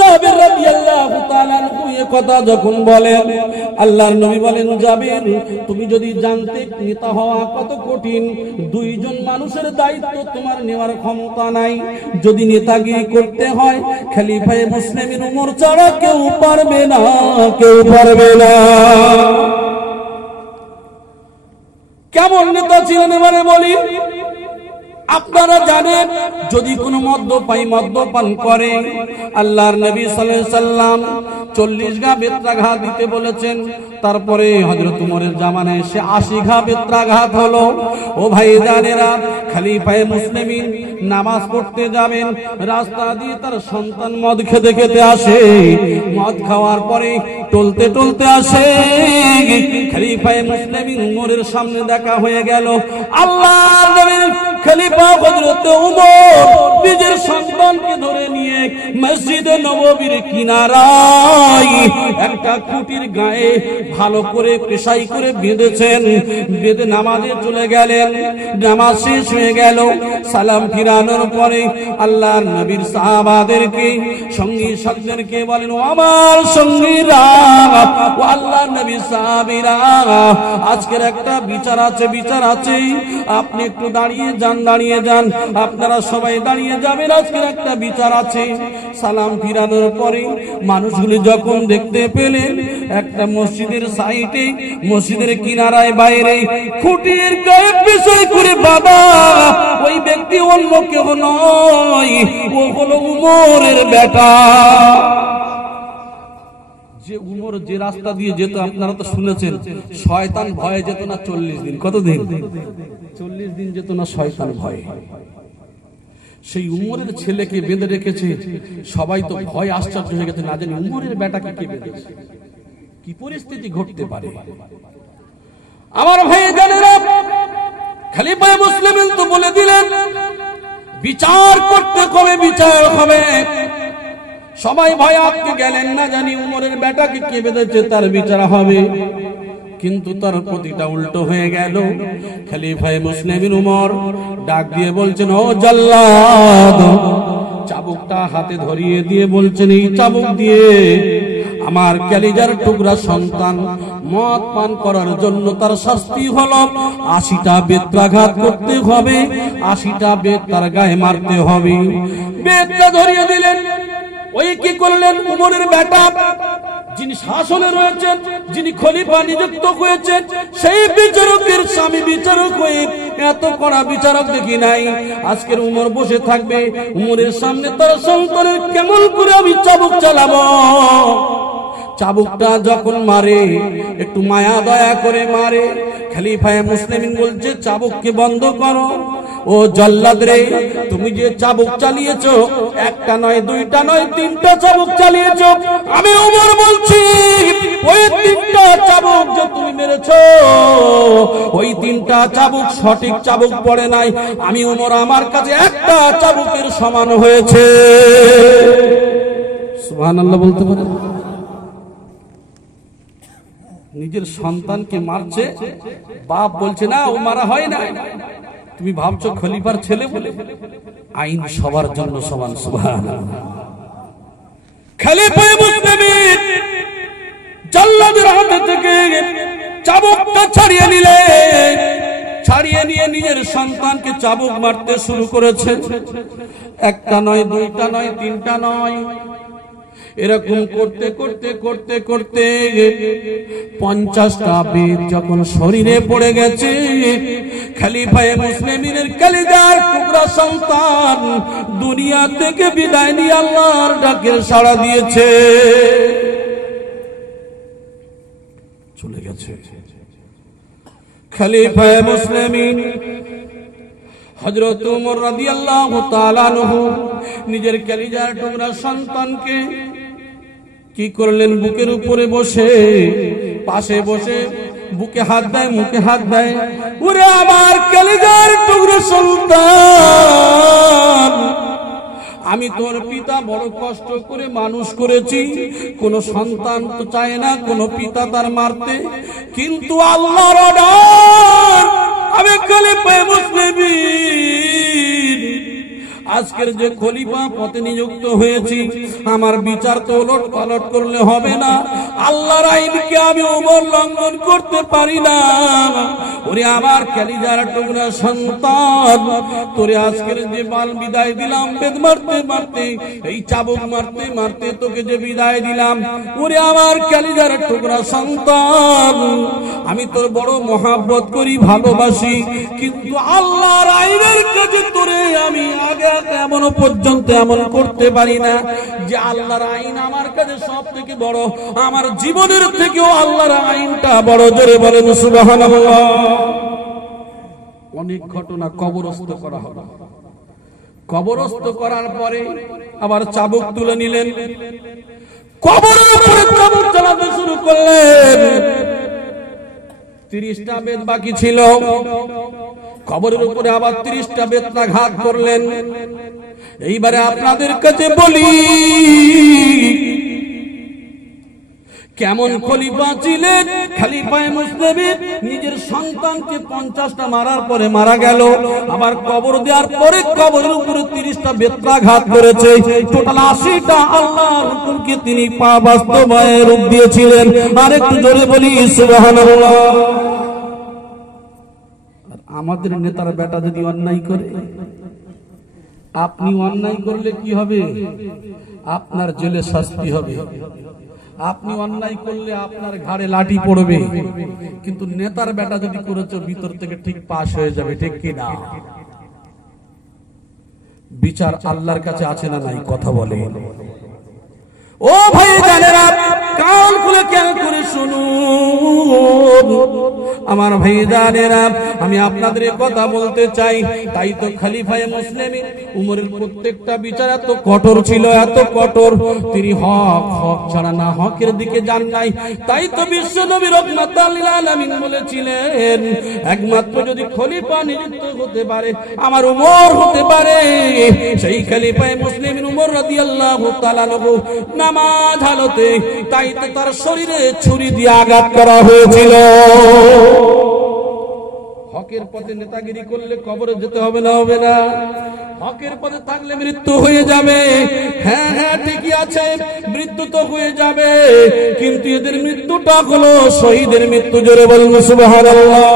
জাবির রাদিয়াল্লাহু তাআলা আনহু এই কথা যখন বলেন, আল্লাহর নবী বলেন, জাবির তুমি যদি জানতে নেতা হওয়া কত কঠিন, দুইজন মানুষের দায়িত্ব তোমার নেওয়ার ক্ষমতা নাই। যদি নেতাগিরি করতে হয় খলিফায়ে মুসলিমিন উমর ছাড়া কেউ পারবে না, কেউ পারবে না। কেমন নেতা ছিলেন এবারে বলি। আপনারা জানেন যদি কোনো মদ্যপান করে আল্লাহর নবী সাল্লাল্লাহু আলাইহি সাল্লাম 40 ঘা বেত্রাঘাত দিতে বলেছেন। তারপরে হযরত উমরের জামানায় সে 80 ঘা বেত্রাঘাত হলো। ও ভাইজানেরা, খলিফায়ে মুসলিমিন নামাজ পড়তে যাবেন, রাস্তা দিয়ে তার সন্তান মদ খেতে খেতে আসে, মদ খাওয়ার পরে টলতে টলতে আসে, খলিফায়ে মুসলিমিন উমরের সামনে দেখা হয়ে গেল। আল্লাহর নবীর খলিফা হযরত উমর নিজের সন্তানকে ধরে নিয়ে মসজিদে নববীর কিনারায় একটা খুঁটির গায়ে ভালো করে পেশাই করে বেঁধেছেন। বেঁধে নামাজে চলে গেলেন। নামাজ শেষ হয়ে গেল। সালাম ফিরানোর পরে আল্লাহর নবীর সাহাবাদেরকে, সঙ্গী সাথীদেরকে বলেন, ও আমার সঙ্গীরা, ও আল্লাহর নবীর সাহাবীরা, আজকের একটা বিচার আছে, বিচার আছে। আপনি একটু দাঁড়িয়ে যান, দাঁড়িয়ে যান। আপনারা সবাই দাঁড়িয়ে যাবেন, আজকের একটা বিচার আছে। সালাম ফিরানোর পরে মানুষগুলি যখন দেখতে পেলেন একটা মসজিদের সাইডে, মসজিদের কিনারায় বাইরে খুঁটির গায়ে পেশাই করে বাঁধা ওই ব্যক্তি অন্য কেউ নয়, ও হলো উমরের বেটা। যে উমর যে রাস্তা দিয়ে যেত আপনারা তো শুনেছেন, শয়তান ভয়ে যেত না 40 দিন। কতদিন? 40 দিন যেত না শয়তান ভয়ে। সেই উমরের ছেলেকে বেঁধে রেখেছে। সবাই তো ভয় আশ্চর্য হয়ে গেছে, না জানি উমরের বেটাকে কে বেঁধেছে, কি পরিস্থিতি ঘটতে পারে। আমার ভাই জানেরা, খলিফা মুসলিমিন তো বলে দিলেন বিচার করতে হবে, বিচার হবে। সবাই ভয় আটকে গেলেন, না জানি উমরের বেটাকে কে বেঁধেছে, তার বিচার হবে। কিন্তু তার প্রতিটা উল্টো হয়ে গেল। খলিফায়ে মুসলিমিন উমর ডাক দিয়ে বলছেন, ও জাল্লাদ, চাবুকটা হাতে ধরিয়ে দিয়ে বলছেন, এই চাবুক দিয়ে আমার কলিজার টুকরা সন্তান মদ পান করার জন্য তার শাস্তি হলো 80টা বেত্রাঘাত করতে হবে, 80টা বেত তার গায়ে মারতে হবে। বেতটা ধরিয়ে দিলেন। ওই কি করলেন, উমরের বেটা যিনি শাসনে রয়েছেন, যিনি খলিফা নিযুক্ত হয়েছেন, সেই বিচারকের স্বামী বিচারক হয়ে এত কড়া বিচারক দেখি নাই। আজকের উমর বসে থাকবে, উমরের সামনে তার সন্তানের কেমন করে আমি চাবুক চালাবো। চাবুকটা যখন মারে একটু মায়া দয়া করে মারে। খলিফায়ে মুসলিমিন বলছে, চাবুককে বন্ধ করো। ও জল্লাদ রে, তুমি যে চাবুক চালিয়েছো, একটা নয়, দুইটা নয়, 3টা চাবুক চালিয়েছো। আমি উমর বলছি, ওই 3টা চাবুক যে তুমি মেরেছো, ওই 3টা চাবুক সঠিক চাবুক পড়ে নাই। আমি উমর, আমার কাছে একটা চাবুকের সমান হয়েছে। সুবহানাল্লাহ বলতে পারে। নিজের সন্তানকে মারছে, বাপ বলছে না ও মারা হয় না। তুমি ভাবছো খলিফার ছেলে বলে? আইন সবার জন্য সমান। সুবহানাল্লাহ। খলিফায়ে মুসলিমিন জাল্লাদের হাতে থেকে চাবুকটা ছাড়িয়ে নিলেন। ছাড়িয়ে নিয়ে নিজের সন্তানকে চাবুক মারতে শুরু করেছে। একটা নয়, দুইটা নয়, 3টা নয়, এরকম করতে করতে করতে করতে 50টা বেত যখন শরীরে পড়ে গেছে, খলিফায়ে মুসলিমিনের কলিজার টুকরা সন্তান দুনিয়া থেকে বিদায় নিয়ে আল্লাহর ডাকে সাড়া দিয়েছে, চলে গেছে। খলিফায়ে মুসলিমিন হযরত উমর রাদিয়াল্লাহু তাআলা আনহু নিজের কলিজার টুকরা সন্তানকে কি করলেন, বুকের উপরে বসে, পাশে বসে বুকে হাত দেয়, মুখে হাত দেয়। ওরে আমার কলিজার টুকরা সন্তান, আমি তোর পিতা বড় কষ্ট করে মানুষ করেছি। কোন সন্তান তো চায় না কোন পিতা তার মারতে, কিন্তু আল্লাহর অর্ডার, আমি খলিফায়ে মুসলিমিন আজকের যে খলিফা পদে নিযুক্ত হয়েছি, আমার বিচার তো ওলট পালট করলে হবে না। আল্লাহর আইনকে আমি ওমর লঙ্ঘন করতে পারি না। ওরে আমার কলিজার টুকরা সন্তান, তোরে আজকের যে বাল বিদায় দিলাম, বেদ মারতে মারতে, এই চাবুক মারতে মারতে তোকে যে বিদায় দিলাম, ওরে আমার কলিজার টুকরা সন্তান, আমি তোর বড় মহাব্বত করি, ভালোবাসি, কিন্তু আল্লাহর আইনের কাছে তোরে আমি আগে এমন পর্যন্ত এমন করতে পারি না যে আল্লাহর আইন আমার কাছে সব থেকে বড়, আমার জীবনের থেকেও আল্লাহর আইনটা বড়। জোরে বলেন সুবহানাল্লাহ। অনেক ঘটনা কবরস্থ করা হলো। কবরস্থ করার পরে আবার চাবুক তুলে নিলেন, কবরের উপরে চাবুক চালাতে শুরু করলেন। 30টা বেদ বাকি ছিল, কবরের উপরে আবার 30টা বেত্রাঘাত করলেন। এইবারে আপনাদের কাছে বলি, কেমন খলিফা ছিলেন? খলিফায়ে মুসলিম নিজের সন্তানকে 50টা মারার পরে মারা গেল, আবার কবর দেওয়ার পরে কবরের উপরে 30টা বেত্রাঘাত করেছে। টোটাল 80টা আল্লাহর হুকুমকে তিনি বাস্তবায়নের রূপ দিয়েছিলেন। আর একটু জোরে বলি সুবহানাল্লাহ। আমাদের নেতার বেটা যদি অন্যায় করে, আপনি অন্যায় করলে কি হবে? আপনার জেলে শাস্তি হবে। আপনি অন্যায় করলে আপনার ঘাড়ে লাঠি পড়বে, কিন্তু নেতার বেটা যদি করেছো ভিতর থেকে ঠিক পাশ হয়ে যাবে, ঠিক কি না? বিচার আল্লাহর কাছে আছে না নাই? কথা বলে। ও ভাই জানেরা, কান খুলে কেন করে শুনুন আমার ভাই জানেরা, আমি আপনাদের কথা বলতে চাই। তাই তো খলিফায়ে মুসলিম উমরের প্রত্যেকটা বিচার এত কঠোর ছিল, এত কঠোর। তিনি হক ছাড়া না হকের দিকে যান নাই। তাই তো বিশ্ব নবী রাহমাতুল লিল আলামিন বলেছিলেন, একমাত্র যদি খলিফা নিযুক্ত হতে পারে আমার উমর হতে পারে। সেই খলিফায়ে মুসলিম উমর রাদিয়াল্লাহু তাআলা আনহু নামাজ হালতে তাই তো তার শরীরে ছুরি দিয়ে আঘাত করা হয়েছিল। হকের পথে নেতাগিরি করলে কবরে যেতে হবে না? হবে না? হকের পথে থাকলে মৃত্যু হয়ে যাবে। হ্যাঁ হ্যাঁ ঠিকই আছে, মৃত্যু তো হয়ে যাবে, কিন্তু এদের মৃত্যুটা হলো শহীদের মৃত্যু। জোরে বলুন সুবহানাল্লাহ।